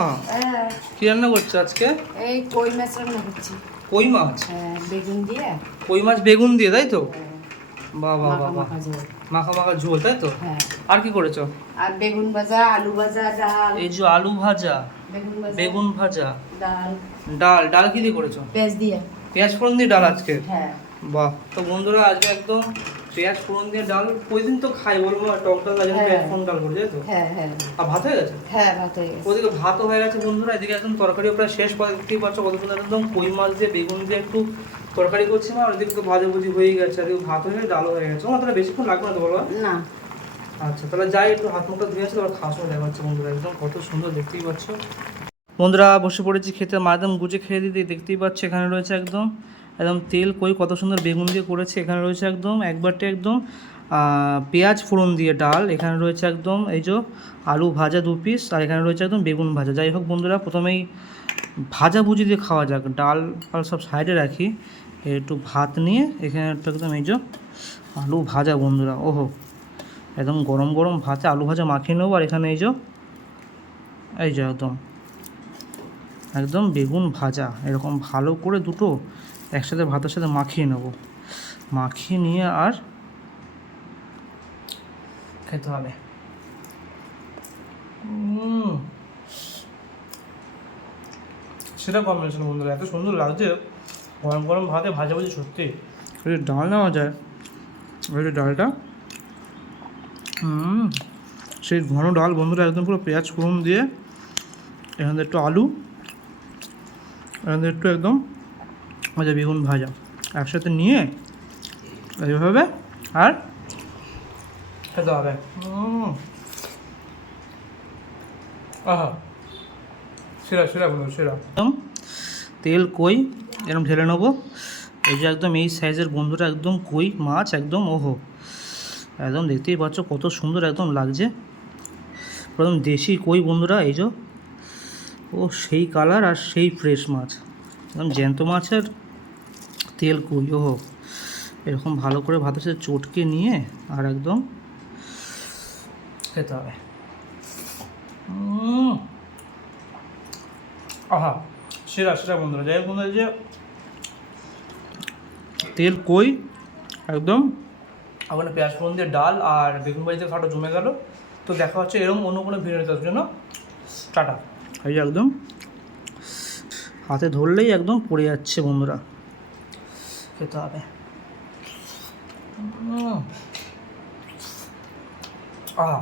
হ্যাঁ, কি রান্না করছো আজকে? এই কই মাছ রান্না করছি। কই মাছ? হ্যাঁ, বেগুন দিয়ে। কই মাছ বেগুন দিয়ে, তাই তো? হ্যাঁ, বাহ বাহ মাখা বাহ বাহ, মাখা ঝোল। মাখা মাখা ঝোল, তাই তো? হ্যাঁ, আর কি করেছো? আর বেগুন ভাজা, আলু ভাজা, ডাল। এই যে আলু ভাজা, বেগুন ভাজা, বেগুন ভাজা, ডাল। ডাল। ডাল কি দিয়ে করেছো? পেঁয়াজ দিয়ে। পেঁয়াজ ফোড়ন দিয়ে ডাল আজকে? হ্যাঁ। বাহ। তো বন্ধুরা আজকে একদম পেঁয়াজ ফোড়ন দিয়ে ডাল। ওই দিন তো খাই, বলবো না টক ডাল, আজকে হ্যাঁ। পেঁয়াজ ফোড়ন ডাল করে, তাই তো? হ্যাঁ হ্যাঁ আর ভাত হয়ে গেছে? হ্যাঁ, ভাত হয়ে গেছে। ওদিকে ভাতও হয়ে গেছে বন্ধুরা, এদিকে একদম তরকারিও প্রায় শেষ। দেখতেই পাচ্ছ কত সুন্দর একদম কই মাছ দিয়ে বেগুন দিয়ে একটু তরকারি করছি না, আর ওদিকে তো ভাজাভুজি হয়ে গেছে, আর ভাত হয়ে গেছে, ডালও হয়ে গেছে। আমার তাহলে বেশিক্ষণ লাগবে না তো বলো? না। আচ্ছা, তাহলে যাই একটু হাত মুখটা ধুয়ে আসি, তারপর খাওয়ার সময় দেখা হচ্ছে বন্ধুরা। একদম কত সুন্দর, দেখতেই পাচ্ছ বন্ধুরা। বসে পড়েছি খেতে, মা একদম গুজে খেয়ে দিতে। দেখতেই পাচ্ছ এখানে রয়েছে একদম একদম তেল কই, কত সুন্দর বেগুন দিয়ে করেছে। এখানে রয়েছে একদম একবারটা একদম পেঁয়াজ ফোড়ন দিয়ে ডাল। এখানে রয়েছে একদম এই যে আলু ভাজা 2 পিস, আর এখানে রয়েছে একদম বেগুন ভাজা। যাই হোক বন্ধুরা, প্রথমেই ভাজা ভুজি দিয়ে খাওয়া যাক। ডাল ফাল সব সাইডে রাখি, একটু ভাত নিয়ে এখানে একটু একদম এই যে আলু ভাজা বন্ধুরা। ওহো, একদম গরম গরম ভাতে আলু ভাজা মাখিয়ে নেবো। আর এখানে এই যে একদম একদম বেগুন ভাজা, এরকম ভালো করে দুটো একসাথে ভাতের সাথে মাখিয়ে নেব। মাখিয়ে নিয়ে আর খেতে হবে। সেটা কম্বিনেশন বন্ধুরা, এত সুন্দর লাগছে গরম গরম ভাতে ভাজা ভাজি। সত্যি যদি ডাল নেওয়া যায়, ওই যে ডালটা সেই ঘন ডাল বন্ধুরা, একদম পুরো পেঁয়াজ ফোড়ন দিয়ে, এখানে একটু আলু, এখানে একটু একদম ভাজা বেগুন ভাজা একসাথে নিয়ে এইভাবে আর খেতে হবে। আহা, সেরা সেরা বলুন, সেরা। একদম তেল কই এরকম ঢেলে নেবো। এই যে একদম এই সাইজের বন্ধুরা একদম কই মাছ একদম। ওহো, একদম দেখতেই পাচ্ছ কত সুন্দর একদম লাগছে। একদম দেশি কই বন্ধুরা, এই যে ও সেই কালার আর সেই ফ্রেশ মাছ, একদম জ্যান্ত মাছের তেল কই। ওহো, এরকম ভালো করে ভাতের সাথে চটকে নিয়ে আর একদম খেতে হবে। আহা, সেরা সেরা বন্ধুরা। যাই হোক বন্ধুরা, যে তেল কই একদম, ওখানে পেঁয়াজ ফোড়ন দিয়ে ডাল আর বেগুন ভাজিতে খাওয়াটা জমে গেল। তো দেখা হচ্ছে এরকম অন্য কোনো ভিডিও তার জন্য টাটা। এই যে একদম হাতে ধরলেই একদম পড়ে যাচ্ছে বন্ধুরা, খেতে হবে। আহা।